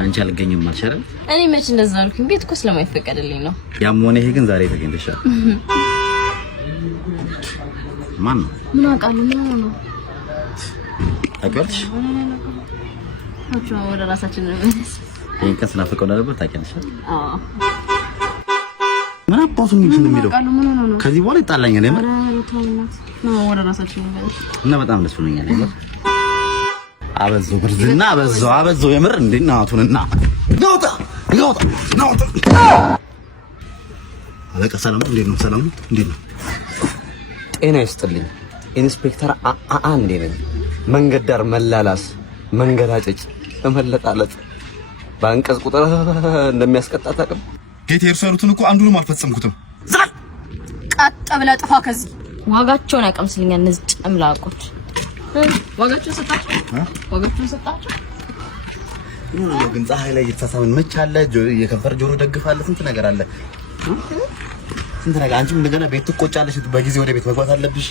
አንቺ አልገኝም አልሻለም እኔ መች እንደዛ አልኩኝ ቤት እኮ ስለማይፈቀድልኝ ነው ያም ሆነ ይሄ ግን ዛሬ ተገኝተሻል ማን ምን አውቃለሁ ነው ታውቂያለሽ አቻ ወደ ራሳችን ነው ይሄን ቀን ስናፈቀው ነበር ታውቂያለሽ አዎ ምን አባቱ የሚለው ከዚህ በኋላ ይጣላኛል የምር ነው ወደ ራሳችን ነው እና በጣም ደስ ብሎኛል የምር አበዞ ብርዝና አበዞ የምር እንዴናቱንና ናውጣ አለቀ ሰላም እንዴ ነው ሰላም እንዴ ነው ጤና ይስጥልኝ ኢንስፔክተር እንዴ ነኝ መንገድ ዳር መላላስ መንገራጨጭ ተመለጣለጥ ባንቀጽ ቁጥር እንደሚያስቀጣ ታቀም ጌታ የርሳሉትን እኮ አንዱንም አልፈጸምኩትም ዛል ቀጥ ብለ ጥፋ ከዚህ ዋጋቸውን ያቀምስልኛል እነዚህ ጨምላቆች ዋጋቸውን ሰጣቸው ግን ፀሐይ ላይ የተሳሳምን መች አለ የከንፈር ጆሮ ደግፋለ ስንት ነገር አለ ስንት ነገር አንቺም እንደገና ቤት ትቆጫለሽ በጊዜ ወደ ቤት መግባት አለብሽ